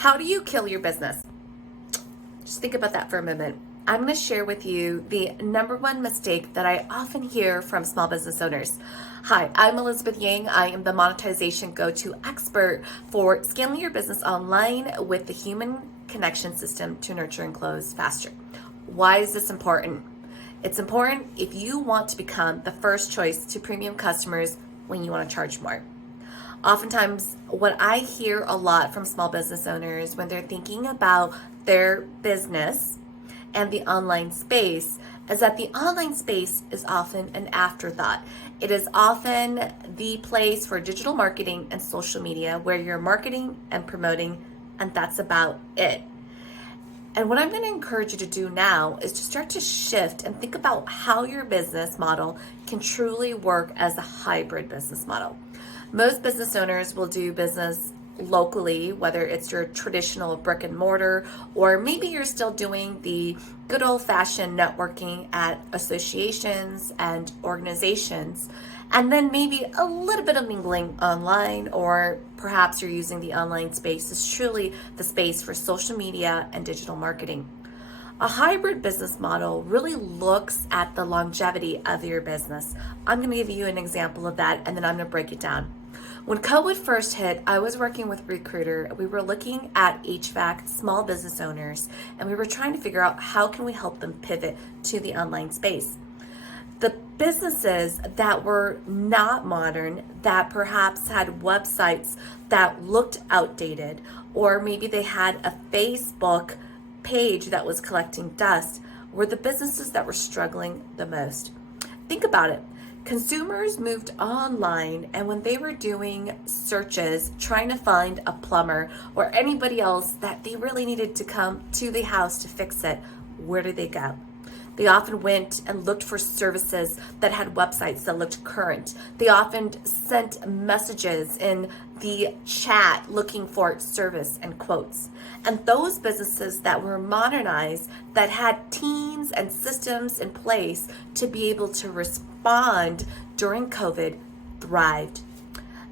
How do you kill your business? Just think about that for a moment. I'm going to share with you the number one mistake that I often hear from small business owners. Hi, I'm Elizabeth Yang. I am the monetization go-to expert for scaling your business online with the human connection system to nurture and close faster. Why is this important? It's important if you want to become the first choice to premium customers when you want to charge more. Oftentimes, what I hear a lot from small business owners when they're thinking about their business and the online space is that the online space is often an afterthought. It is often the place for digital marketing and social media where you're marketing and promoting, and that's about it. And what I'm going to encourage you to do now is to start to shift and think about how your business model can truly work as a hybrid business model. Most business owners will do business locally, whether it's your traditional brick and mortar, or maybe you're still doing the good old-fashioned networking at associations and organizations, and then maybe a little bit of mingling online, or perhaps you're using the online space as truly the space for social media and digital marketing. A hybrid business model really looks at the longevity of your business. I'm going to give you an example of that, and then I'm going to break it down. When COVID first hit, I was working with Recruiter. We were looking at HVAC small business owners, and we were trying to figure out how can we help them pivot to the online space. The businesses that were not modern, that perhaps had websites that looked outdated, or maybe they had a Facebook page that was collecting dust, were the businesses that were struggling the most. Think about it. Consumers moved online, and when they were doing searches trying to find a plumber or anybody else that they really needed to come to the house to fix it, where did they go? They often went and looked for services that had websites that looked current. They often sent messages in the chat looking for service and quotes. And those businesses that were modernized, that had teams and systems in place to be able to respond during COVID, thrived.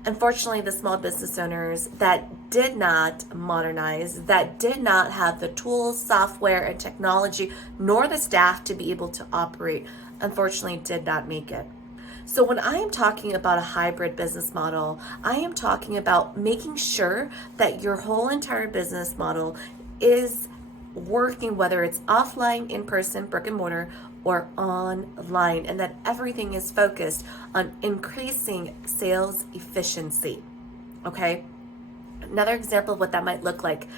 Unfortunately, the small business owners that did not modernize, that did not have the tools, software, and technology, nor the staff to be able to operate, unfortunately did not make it. So when I am talking about a hybrid business model, I am talking about making sure that your whole entire business model is working, whether it's offline, in person, brick and mortar, or online, and that everything is focused on increasing sales efficiency. Okay? Another example of what that might look like,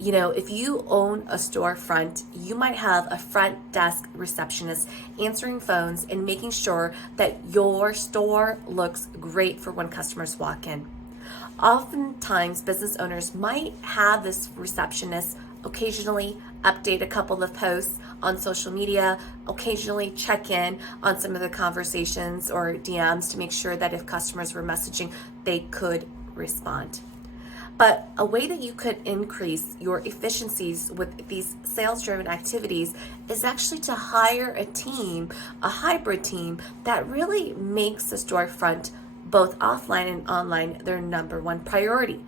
if you own a storefront, you might have a front desk receptionist answering phones and making sure that your store looks great for when customers walk in. Oftentimes, business owners might have this receptionist occasionally update a couple of posts on social media, occasionally check in on some of the conversations or DMs to make sure that if customers were messaging, they could respond. But a way that you could increase your efficiencies with these sales-driven activities is actually to hire a team, a hybrid team that really makes the storefront, both offline and online, their number one priority.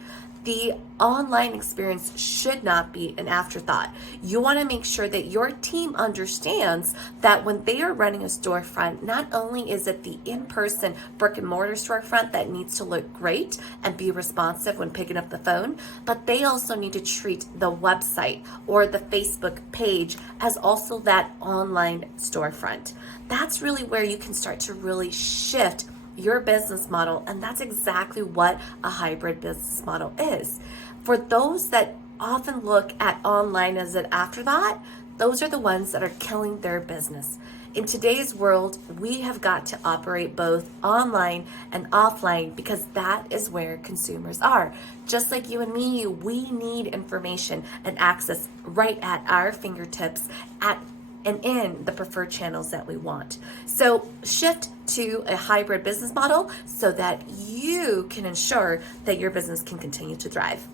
The online experience should not be an afterthought. You want to make sure that your team understands that when they are running a storefront, not only is it the in-person brick and mortar storefront that needs to look great and be responsive when picking up the phone, but they also need to treat the website or the Facebook page as also that online storefront. That's really where you can start to really shift your business model, and that's exactly what a hybrid business model is. For those that often look at online as an afterthought, those are the ones that are killing their business. In today's world, we have got to operate both online and offline because that is where consumers are. Just like you and me, we need information and access right at our fingertips and in the preferred channels that we want. So shift to a hybrid business model so that you can ensure that your business can continue to thrive.